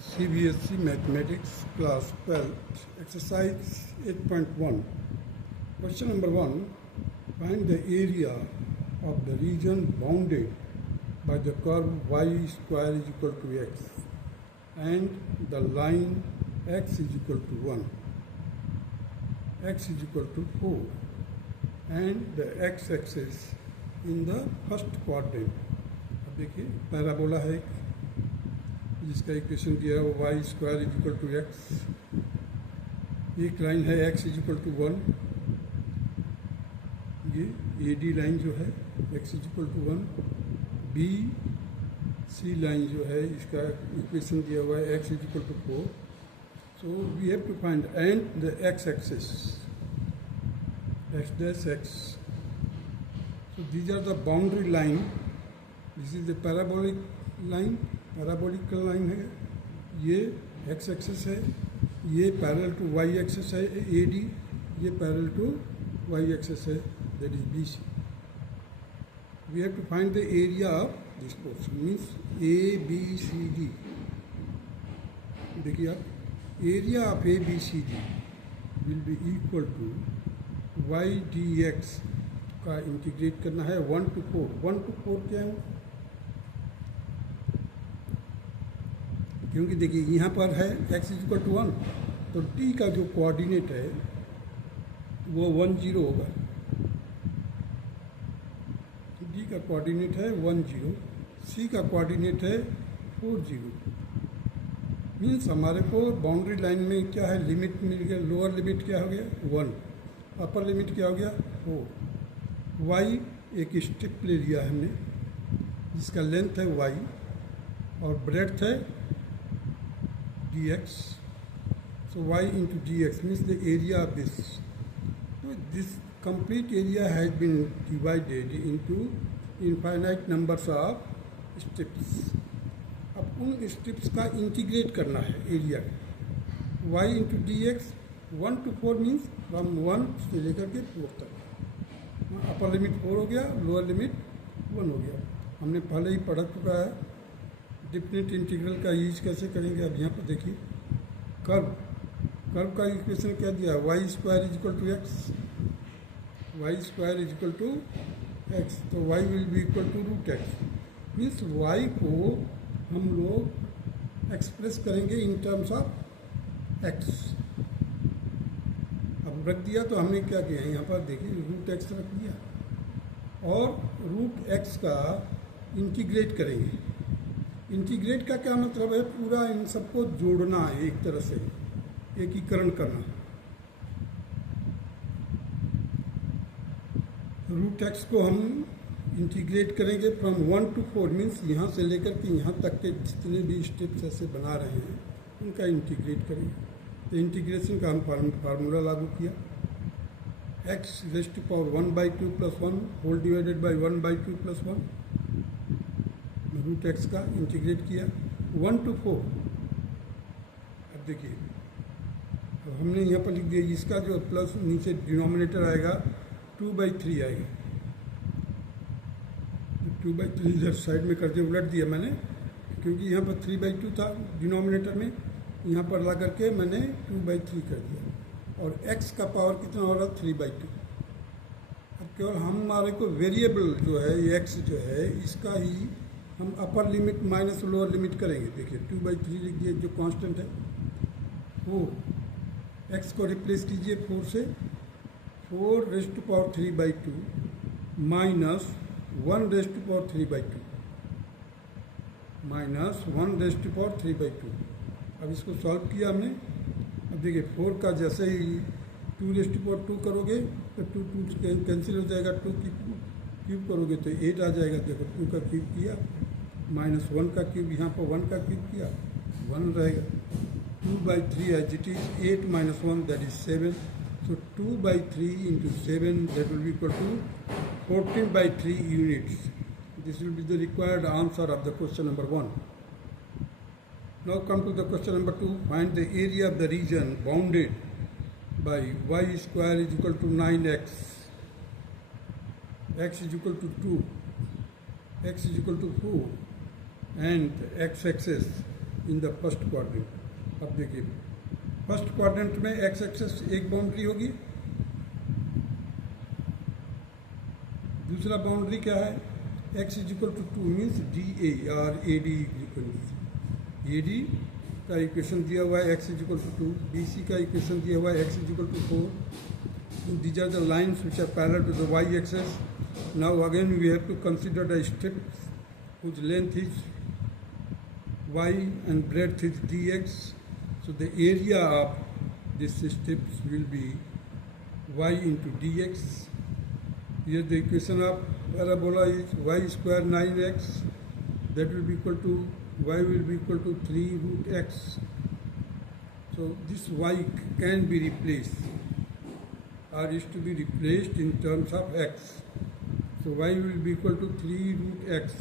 CBSE Mathematics Class 12 Exercise 8.1. Question number 1. Find the area of the region bounded by the curve y square is equal to x and the line x is equal to 1, x is equal to 4 and the x-axis in the first quadrant. अब देखिए parabola है जिसका equation दिया है y square is equal to x, एक line है x is equal to 1, ये A D line जो है x is equal to 1, B C line जो है इसका इक्वेशन दिया हुआ है x is equal to 4. So we have to find and the x axis x dash x. So these are the boundary line. This is the parabolic line, parabolical line है, ये x axis है, ये parallel to y axis है A D, ये parallel to y axis है that is B C. We have to find the area of this portion means A B C D. देखिए आप area of A B C D will be equal to y d x का integrate करना है 1 to 4. 1 to 4 क्या है? क्योंकि देखिए यहाँ पर है x इज इक्वल टू 1, तो t का जो कोऑर्डिनेट है वो 1 0 होगा. d का कोऑर्डिनेट है 1 0, c का कोऑर्डिनेट है 4 0. मीन्स हमारे को बाउंड्री लाइन में क्या है, लिमिट मिल गया. लोअर लिमिट क्या हो गया 1, अपर लिमिट क्या हो गया 4. y एक स्ट्रिप ले लिया हमने जिसका लेंथ है y और ब्रेड्थ है dx. So y into dx means the area of this. So this complete area has been divided into infinite numbers of strips. अब उन स्ट्रिप्स का इंटीग्रेट करना है area. y into dx 1 to 4 means from 1 से लेकर के 4 तक. अपर limit 4 हो गया, लोअर लिमिट 1 हो गया. हमने पहले ही पढ़ चुका है डिफिनिट इंटीग्रल का यूज कैसे करेंगे. अब यहाँ पर देखिए कर्व का इक्वेशन क्या दिया, y square is equal to x, y square is equal to x. तो y will be equal to root x. Means y को हम लोग एक्सप्रेस करेंगे इन टर्म्स ऑफ एक्स. अब रख दिया तो हमने क्या किया, यहाँ पर देखिए रूट एक्स रख दिया और रूट एक्स का इंटीग्रेट करेंगे. इंटीग्रेट का क्या मतलब है, पूरा इन सबको जोड़ना है, एक तरह से एकीकरण करना. रूट एक्स को हम इंटीग्रेट करेंगे फ्रॉम 1 to 4 मीन्स यहाँ से लेकर के यहाँ तक के जितने भी स्टेप्स ऐसे बना रहे हैं उनका इंटीग्रेट करेंगे. तो इंटीग्रेशन का हम फार्मूला लागू किया, x raise to power 1/2 + 1 whole divided by 1/2 + 1. Root x का इंटीग्रेट किया 1 to 4. अब देखिए अब हमने यहाँ पर लिख दिया, इसका जो प्लस नीचे डिनोमिनेटर आएगा 2/3 आएगा. 2/3 इधर साइड में करके उलट दिया मैंने, क्योंकि यहाँ पर 3/2 था डिनोमिनेटर में, यहाँ पर ला करके मैंने 2/3 कर दिया. और x का पावर कितना हो रहा 3/2. अब केवल हमारे को वेरिएबल जो है x जो है इसका ही हम upper limit minus lower limit करेंगे. देखिए 2/3 लिख दिए जो कांस्टेंट है 4. x को रिप्लेस कीजिए 4 से, 4 raise to power 3/2 minus 1 raise to power 3/2 minus 1 raise to power 3/2. अब इसको सॉल्व किया हमने. अब देखिए 4 का जैसे ही 2 रेज़ टू पावर 2 करोगे तो 2 कैंसिल हो जाएगा, 2 की क्यूब करोगे तो 8 आ जाएगा. देखो 2 का क्यूब किया माइनस 1 का क्यूब, यहाँ पर 1 का क्यूब किया 1 रहेगा. 2/3 as it is 8 - 1 that is 7. So 2/3 into 7 that will be equal to 14/3 units. This will be the required answer of the question number 1. Now come to the question number 2. Find the area of the region bounded by y square is equal to 9x, x is equal to 2, x is equal to 4 and x axis in the first quadrant. अब देखिए first quadrant में x axis एक boundary होगी, दूसरा boundary क्या है, x is equal to 2 means D A और A D A D का इक्वेशन दिया हुआ है x is equal to 2, B C का इक्वेशन दिया हुआ है x is equal to 4। These are the lines which are parallel to the y axis. Now again we have to consider the strip whose length is y and breadth is dx. So the area of this strips will be y into dx. Here the equation of parabola is y square 9x, that will be equal to y will be equal to 3 root x. So this y can be replaced or is to be replaced in terms of x. So y will be equal to 3 root x.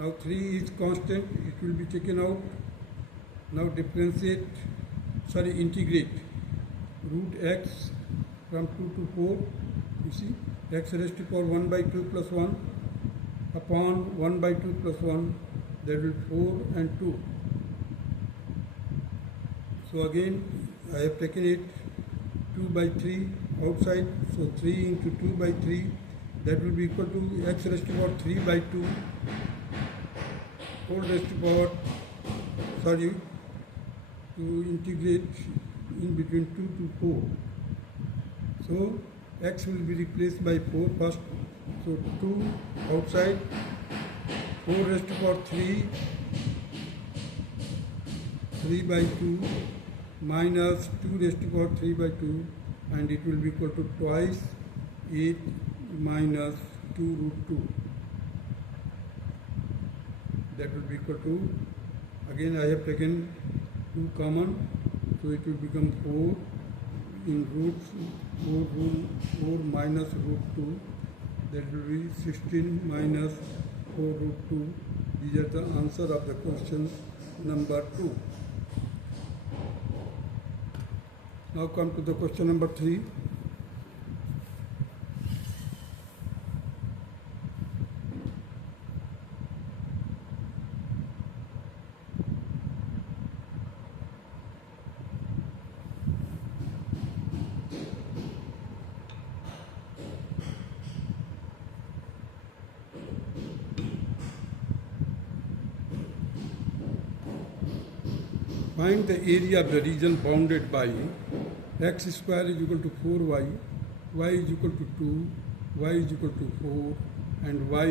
Now 3 is constant, it will be taken out. Now integrate root x from 2 to 4. You see, x raised to power 1 by 2 plus 1 upon 1 by 2 plus 1, that will 4 and 2. So again I have taken it 2 by 3 outside, so 3 into 2 by 3, that will be equal to x raised to power 3 by 2 whole raised to power, to integrate in between 2 to 4. So x will be replaced by 4 first. So 2 outside, 4 raised to power 3 by 2 minus 2 raised to power 3 by 2, and it will be equal to twice 8 minus 2 root 2. That will be equal to, again I have taken 2 common, so it will become 4 in roots 4 minus root 2, that will be 16 minus 4 root 2. These are the answer of the question number 2. Now come to the question number 3. Find the area of the region bounded by x square is equal to 4y, y is equal to 2, y is equal to 4, and y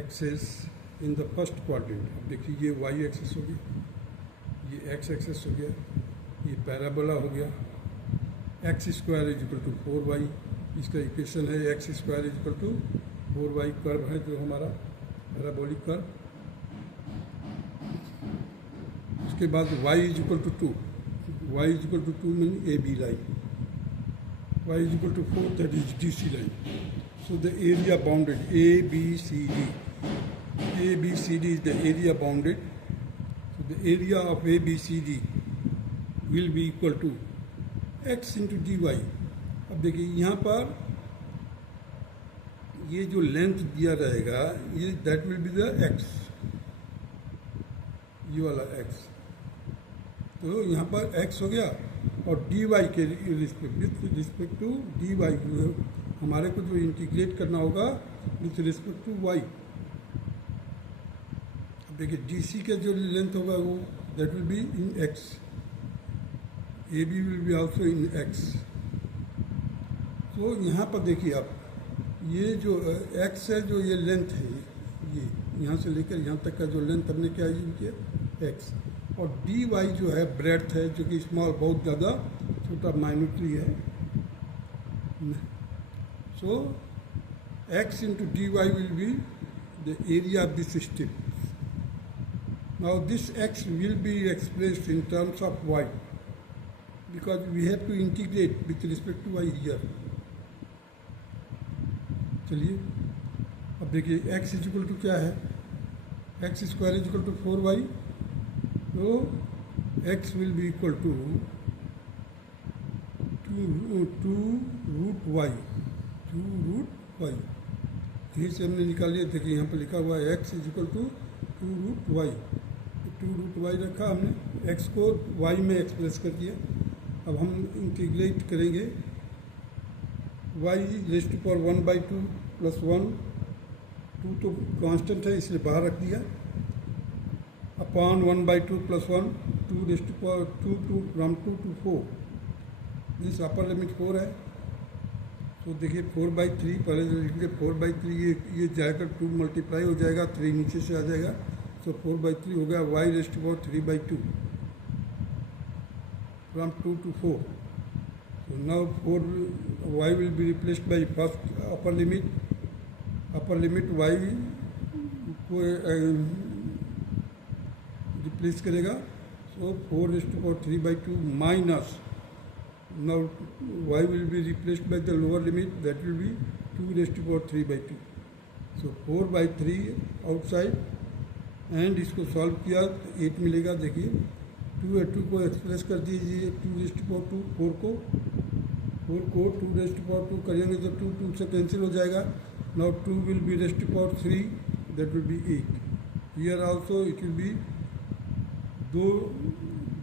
axis in the first quadrant. अब देखिए ये y access हो गया, ये x access हो गया, ये parabola हो गया। x square is equal to 4y, इसका इक्वेशन है x square is equal to 4y, curve है जो हमारा पैराबोलिक कर्व। उसके बाद y is equal to 2, y is equal to 2 mean A B line, y is equal to 4, that is D C line. So the area bounded A B C D, A B C D is the area bounded. So the area of A B C D will be equal to x into d y. अब देखिए यहाँ पर ये जो length दिया रहेगा, ये that will be the x, ये वाला x। तो यहाँ पर x हो गया, और dy के रिस्पेक्ट टू dy हमारे को जो इंटीग्रेट करना होगा विथ रिस्पेक्ट टू y। अब देखिए dc का जो लेंथ होगा वो that will be in x, ab will be also in x। तो यहाँ पर देखिए आप, ये जो x है, जो ये लेंथ है, ये यहाँ से लेकर यहाँ तक का जो लेंथ हमने क्या यूज किया x, और dy जो है ब्रेड्थ है, जो कि स्मॉल बहुत ज़्यादा छोटा माइन्यूटली है। So x into d y will be the area of this strip. Now this x will be expressed in terms of y, because we have to integrate with respect to y here. चलिए अब देखिए x is equal to क्या है, x square is equal to 4y, तो x will be equal to 2 root y, फिर से हमने निकाल लिया। देखिए यहाँ पर लिखा हुआ है x is equal to 2√y, 2√y रखा हमने, x को y में एक्सप्रेस कर दिया। अब हम इंटीग्रेट करेंगे y raise to power 1/2 plus 1, 2 तो कांस्टेंट है इसलिए बाहर रख दिया, upon 1/2 plus 1, 2 raise to power 2 from 2 to 4, means upper limit 4 है। तो देखिए 4/3 पहले जो लिखेंगे 4/3, ये जाएगा 2 मल्टीप्लाई हो जाएगा, 3 नीचे से आ जाएगा, तो 4/3 हो गया y raise to power 3/2 from 2 to 4। So now y will be replaced by first upper limit y को रिप्लेस करेगा, so 4 raised to power 3/2 minus, now y will be replaced by the lower limit, that will be 2 raised to power 3/2, so 4/3 outside, and इसको solve किया तो 8 मिलेगा। देखिए 2 को express कर दीजिए 2 raised to power 2, 4 को 2 raised to power 2 करेंगे तो 2 से कैंसिल हो जाएगा। Now 2 will B raised to power 3, that will be 8। Here also it will be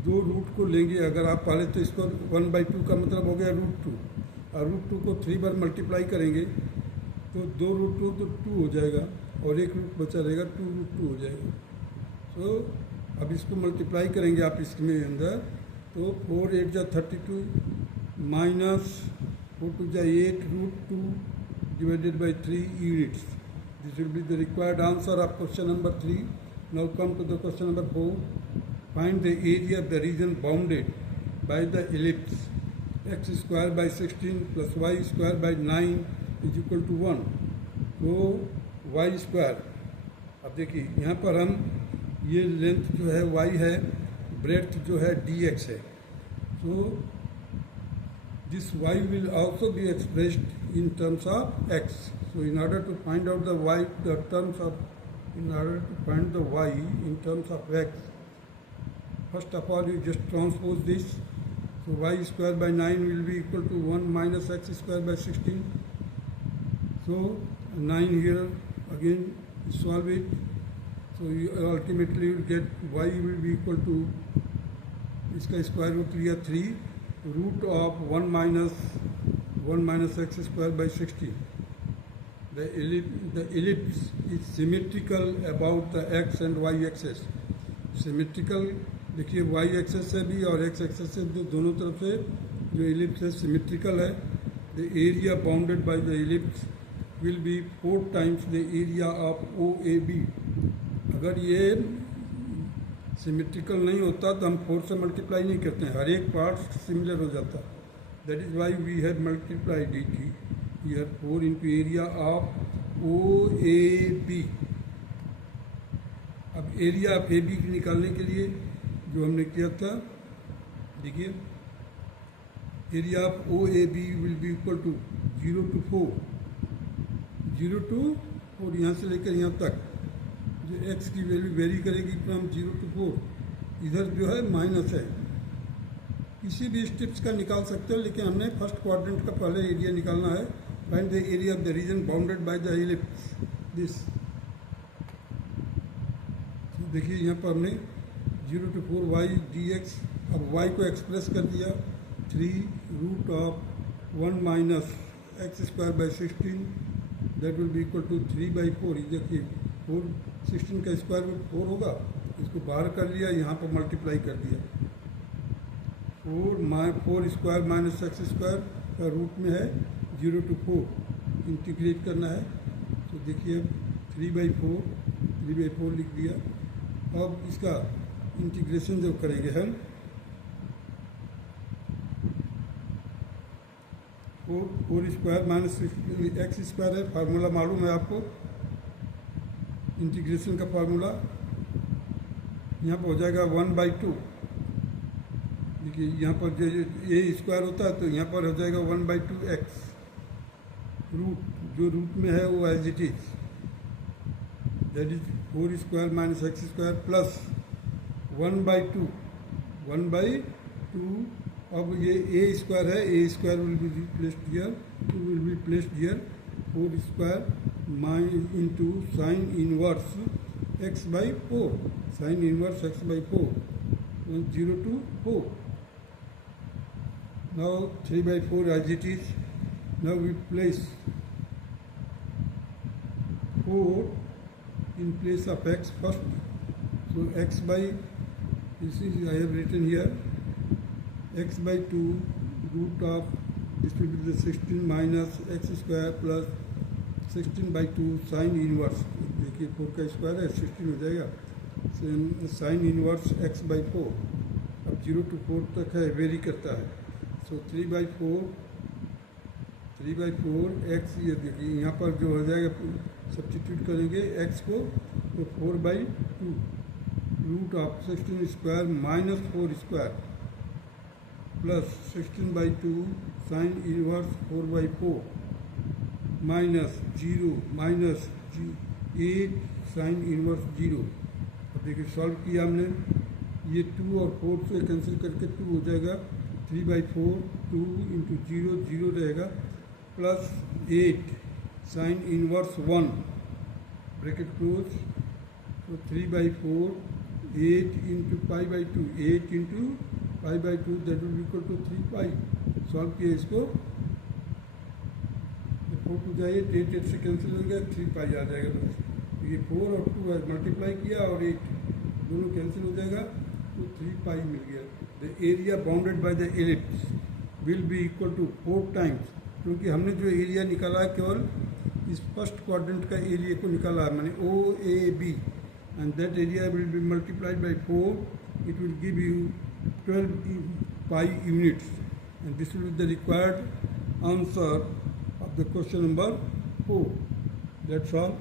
दो रूट को लेंगे अगर आप पहले, तो इसको 1/2 का मतलब हो गया √2, और √2 को 3 बार मल्टीप्लाई करेंगे तो 2√2 तो 2 हो जाएगा, और एक रूट बचा रहेगा, 2√2 हो जाएगा। तो अब इसको मल्टीप्लाई करेंगे आप इसमें अंदर, तो 4 8 जा 32 माइनस 4 2 जा 8 √2 divided by 3 units. This will be the required answer of question number 3। Now come to the question number 4। Find the area of the region bounded by the ellipse x square by 16 plus y square by 9 is equal to 1। तो y square, अब देखिए यहाँ पर हम ये length जो है y है, ब्रेड्थ जो है dx है, so this y will also be expressed in terms of x। So in order to find out the y in terms of x, first of all you just transpose this, so y square by 9 will be equal to 1 minus x square by 16, so 9 here, again solve it, so you ultimately will get y will be equal to, इसका square root लिया 3, root of 1 minus x square by 16। The ellipse is symmetrical about the x and y axis। Symmetrical देखिए y access से भी और x access से भी, दोनों तरफ से जो इलिप्स है सिमेट्रिकल है। The area bounded by the ellipse will be 4 times the area of OAB। अगर ये सिमेट्रिकल नहीं होता तो हम 4 से मल्टीप्लाई नहीं करते हैं, हर एक पार्ट सिमिलर हो जाता। That is why we have multiplied it here 4 into area of OAB। अब एरिया ऑफ AB निकालने के लिए जो हमने किया था, देखिए area of OAB will be equal to 0 to 4, 0 to 4, यहाँ से लेकर यहाँ तक जो x की वैल्यू वेरी करेगी फ्रॉम 0 to 4, इधर जो है माइनस है। किसी भी स्टेप्स का निकाल सकते हो, लेकिन हमने फर्स्ट क्वाड्रेंट का पहले एरिया निकालना है। Find the area of the reason bounded by the ellipse this. देखिए यहाँ पर हमने 0 to 4 y dx, अब y को एक्सप्रेस कर दिया 3 root of 1 minus x square by 16, that will be equal to 3/4। ये देखिए 4, 16 का स्क्वायर रूट 4 होगा, इसको बाहर कर लिया, यहाँ पर मल्टीप्लाई कर दिया। 4 स्क्वायर माइनस x स्क्वायर का रूट में है 0 to 4, इंटीग्रेट करना है। तो देखिए 3/4 लिख दिया। अब इसका इंटीग्रेशन जब करेंगे हम, 4 स्क्वायर माइनस x स्क्वायर है, फार्मूला मालूम है आपको, इंटीग्रेशन का फार्मूला यहाँ पर हो जाएगा 1/2। देखिए यहाँ पर जो a स्क्वायर होता है तो यहाँ पर हो जाएगा 1/2x, रूट जो रूट में है वो as it is, that is 4 square minus x square plus 1/2। अब ये a स्क्वायर है, a square will be placed here, 2 will be placed here, 4 square into sine inverse x by 4, sin inverse x by 4, 0 to 4. Now 3 by 4 as it is. Now we place 4 in place of x first. So x by, this is I have written here, x by 2 root of, this will be the 16 minus x square plus 16 by 2 sin inverse. देखिए 4 का square है 16 हो जाएगा, sin inverse x by 4. अब 0 to 4 तक है, very करता है. सो 3 by 4 x, ये देखिए यहाँ पर जो हो जाएगा सब्स्टिट्यूट करेंगे x को, तो 4 by 2 root of 16 square minus 4 square plus 16 by 2 sine inverse 4 by 4 minus 0 minus 8 sine inverse 0. अब देखिए सॉल्व किया हमने, ये 2 और 4 से कैंसिल करके 2 हो जाएगा, 3 by 4 2 इंटू 0 0 रहेगा plus 8 sine inverse 1 bracket close. तो 3 by 4 8 into pi by 2, 8 into pi by 2 that will equal to 3 pi. Solve किया इसको, 4 टू जाइए 8 से कैंसिल हो गया, 3 पाई आ जाएगा बस. ये 4 और 2 मल्टीप्लाई किया और 8 दोनों कैंसिल हो जाएगा, तो 3 पाई मिल गया. The area bounded by the ellipse will be equal to 4 times, क्योंकि हमने जो एरिया निकाला है केवल इस फर्स्ट क्वाड्रेंट का एरिया को निकाला है, मैंने O A B, and that area will be multiplied by 4. It will give you 12 pi units, and this will be the required answer of the question number 4. That's all.